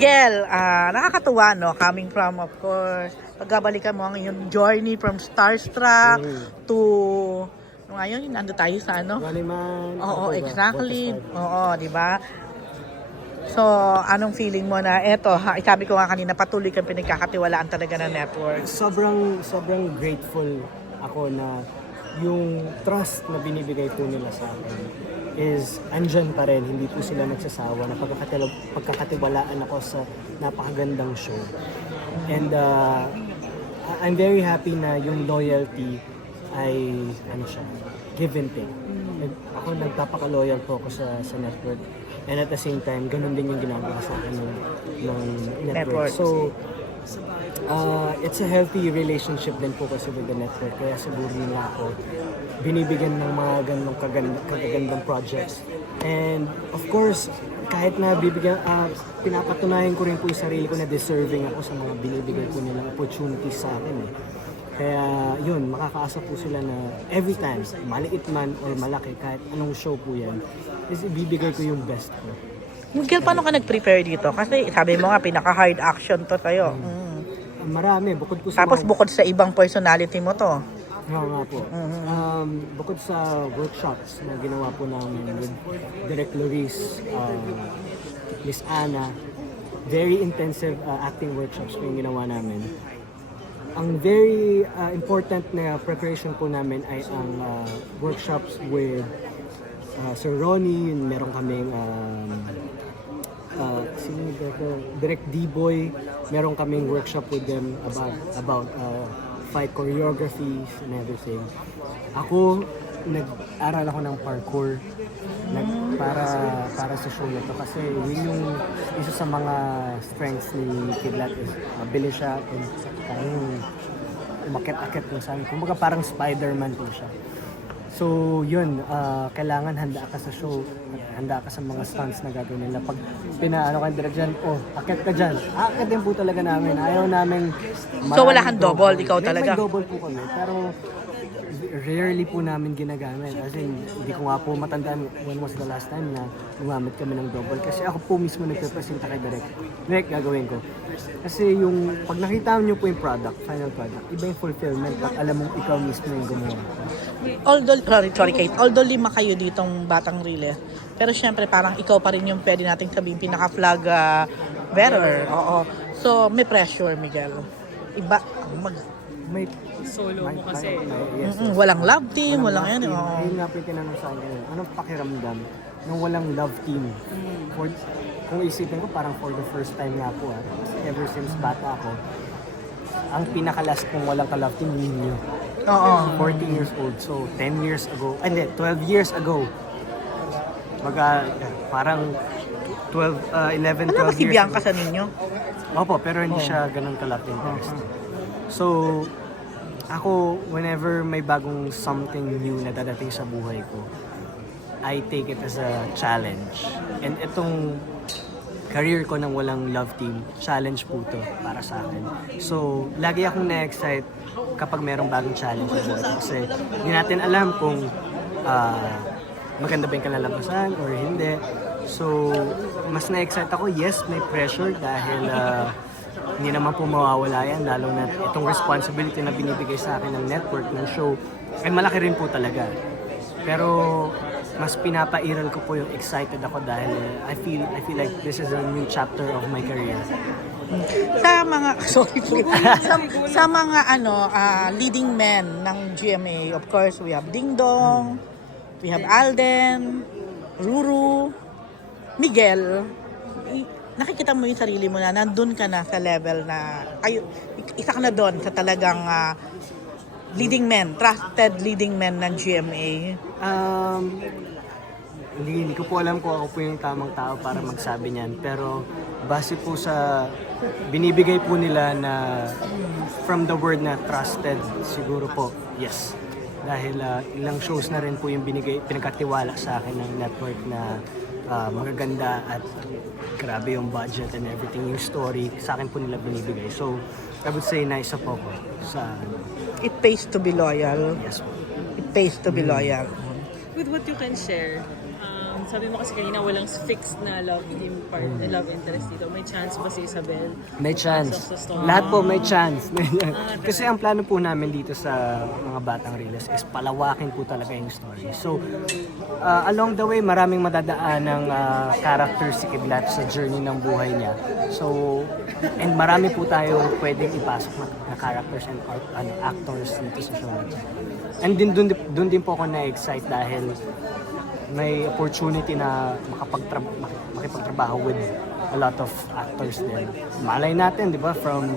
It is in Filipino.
Miguel, ah, nakakatuwa, no? Coming from, of course, pagbabalikan mo ang iyong journey from Starstruck Mm. to, ngayon, ando tayo sa ano? Running Man. Oo, ano ba? exactly. Oo, di ba? So, anong feeling mo na eto, ha, sabi ko nga kanina, patuloy kang pinagkakatiwalaan talaga ng network. Sobrang, sobrang grateful ako na yung trust na binibigay po nila sa akin is andyan pa rin. Hindi po sila nagsasawa na pagkakatiwalaan ako sa napakagandang show. And uh, I'm very happy na yung loyalty ay ano siya, give and take. Nag- ako nagpapaka-loyal po ako sa, sa network. And at the same time, ganun din yung ginagawa sa akin ng, ng Network. network. So, uh, it's a healthy relationship din po kasi with the network. Kaya siguro nila ako binibigyan ng mga ganong kaganda, kagagandang projects. And of course, kahit na bibigyan, uh, pinapatunayan ko rin po yung sarili ko na deserving ako sa mga binibigay po nilang opportunities sa akin. Eh. Kaya yun, makakaasa po sila na every time, maliit man or malaki, kahit anong show po yan, is ibibigay ko yung best ko. Miguel, paano ka nag-prepare dito? Kasi sabi mo nga, pinaka-hard action to sa'yo. Mm. Uh, marami, bukod po sa Tapos bukod sa ibang personality mo to. Oo nga po. Um, bukod sa workshops na ginawa po namin with Direct Loris, uh, Miss Ana, very intensive uh, acting workshops po yung ginawa namin. Ang very uh, important na preparation po namin ay ang uh, workshops with uh, Sir Ronnie, meron kaming um, uh, sino director? Direct D-Boy, meron kaming workshop with them about about uh, fight choreographies and everything. Ako, nag-aral ako ng parkour nag, para para sa show na to kasi yun yung isa sa mga strengths ni Kidlat is mabilis siya and parang umakit-akit kung saan. Kumbaga parang Spider-Man po siya. So, yun, ah, kailangan handa ka sa show, handa ka sa mga stunts na gagawin nila. Pag pinaano ka direct dyan, oh, akit ka dyan. Akit din po talaga namin. Ayaw namin So, wala kang double, ikaw May- talaga? May double po kami, pero rarely po namin ginagamit. As in, hindi ko nga po matandaan when was the last time na gumamit kami ng double. Kasi ako po mismo nagpe-presenta kay Direk. Direk, gagawin ko. Kasi yung, pag nakita nyo po yung product, final product, iba yung fulfillment pag alam mong ikaw mismo yung gumawa. Although, sorry, sorry Kate, although lima kayo ditong batang rile, pero syempre parang ikaw pa rin yung pwede nating sabihin pinaka-flag ah, bearer. Oo. So, may pressure, Miguel. Iba, mag, May Solo mo kasi. may- yes, Mm-mm, walang love team, walang, yan. team. Oo. Ayun nga po yung tinanong sa akin. Anong pakiramdam nung walang love team? Mm. For, kung isipin ko, parang for the first time nga po. Ah, ever since bata ako, ang pinakalas kong walang ka-love team, ninyo. Oo. 14 years old. So, 10 years ago, ah, hindi, 12 years ago. Baga, parang 12, uh, 11, 12 Alam mo si years Bianca ago. sa ninyo? Opo, pero hindi Oh. siya ganun ka-love interest. So, ako, whenever may bagong something new na dadating sa buhay ko, I take it as a challenge. And itong career ko nang walang love team, challenge po to para sa akin. So, lagi akong na-excite kapag merong bagong challenge sa buhay. Kasi hindi natin alam kung ah, maganda ba yung kalalabasan or hindi. So, mas na-excite ako. Yes, may pressure dahil ah, hindi naman po mawawala yan. Lalo na itong responsibility na binibigay sa akin ng network, ng show, ay malaki rin po talaga. Pero mas pinapairal ko po yung excited ako dahil I feel I feel like this is a new chapter of my career. Sa mga, sorry po, sa, sa mga ano, ah, leading men ng GMA, of course, we have Ding Dong, we have Alden, Ruru, Miguel. Nakikita mo yung sarili mo na nandun ka na sa level na, kayo, isa ka na doon sa talagang ah, leading men, trusted leading men ng GMA. Um, hindi, hindi ko po alam kung ako po yung tamang tao para magsabi niyan. Pero base po sa binibigay po nila na from the word na trusted, siguro po, yes. Dahil ah, ilang shows na rin po yung binigay, pinagkatiwala sa akin ng network na ah, magaganda at grabe yung budget and everything, yung story, sa akin po nila binibigay. So, I would say na isa po ko sa, It pays to be loyal. yes po. It pays to be loyal. With what you can share, sabi mo kasi kanina walang fixed na love team part, na love interest dito. May chance ba si Isabel? May chance. Lahat po may chance. Kasi ang plano po namin dito sa mga Batang Reels is palawakin po talaga yung story. So, uh, along the way, maraming madadaan ng uh, characters si Kidlat sa journey ng buhay niya. So, and marami po tayong pwedeng ipasok na, na characters and art, ano, actors dito sa show. And din dun, dun din po ako na-excite dahil may opportunity na makapagtra- mak- makipagtrabaho with a lot of actors din. Malay natin, di ba, from